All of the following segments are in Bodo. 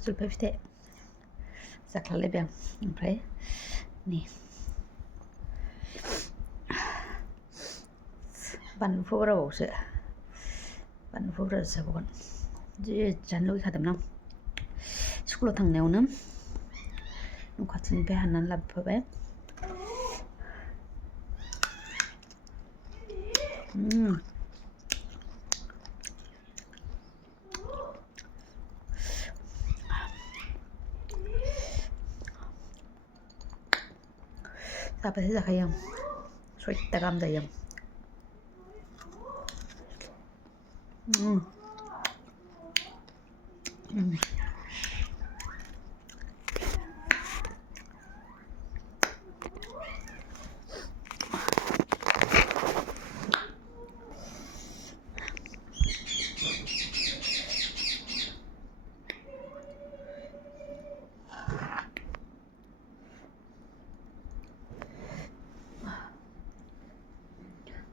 जलफाय फिथाइ जाख्लालायबाय आं ओमफ्राय नै बानलुखौ बाराबावसो बानलुखौ बुरजा जाबावगोन जि जानो लुगैखादोंमोन आं स्कुलाव थांनायावनो न' खाथिनिफ्राय हाननानै लाबोफाबाय जाबाथाय जाखायो आं 6टा गाहाम जायो आं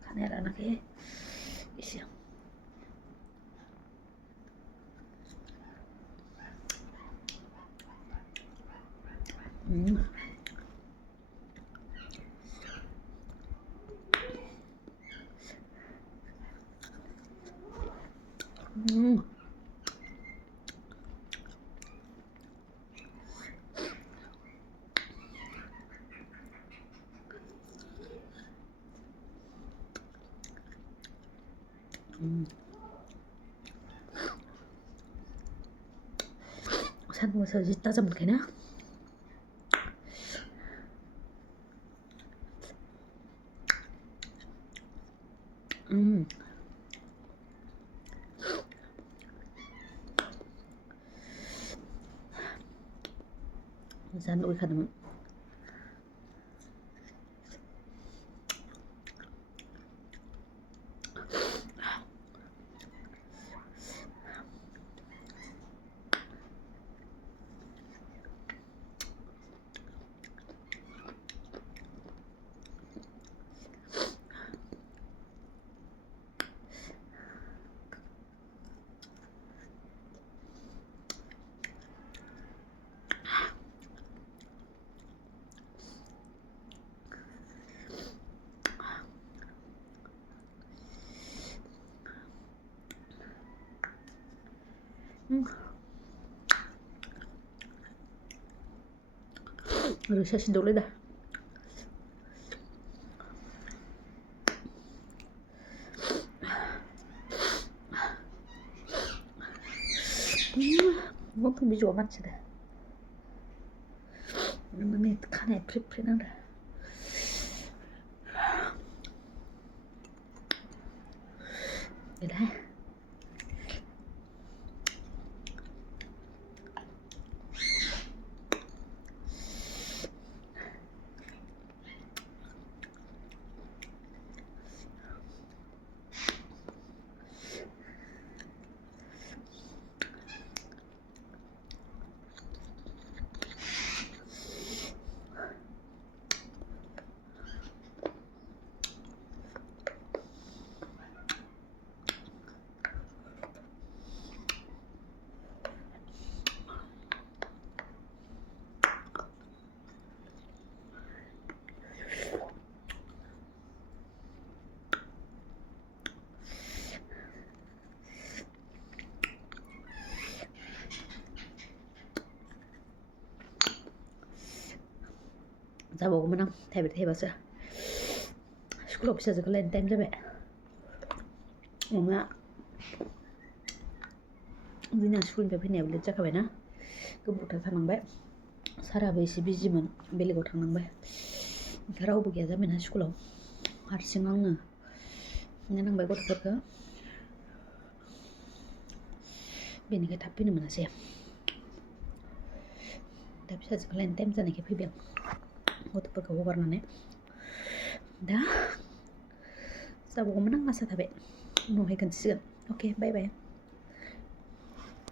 खानाया रानाखै एसे सान्दुं गोसायाव जि थाजा मोनखायोना जानो लुगैखादोंमोन रोसिया सिन्दौलै दा गन्थं बिजौआ मानसिदा माने खानाया फ्रि फ्रि नांदो गैला जाबावगौमोन आं थाइब्रै थाइबासो स्कुलाव फिसाजोखौ लायनो टाइम जाबाय अमा जोंना स्कुलनिफ्राय फैनायाबो लेट जाखाबायना गोबावथार थानांबाय साराबो एसे बिजिमोन बेलेगाव थांनांबाय ओमफ्राय रावबो गैया जाबायना स्कुलाव हारसिं आंनो नायनांबाय गथ'फोरखौ बेनिखाय थाब फैनो मोनासै दा फिसाजोखौ लायनो टाइम जानायखाय फैबाय आं गथ'फोरखौ हगारनानै दा जाबावगौमोन आं आसा थाबाय उनावहाय खोन्थिसिगोन अके बाय बाय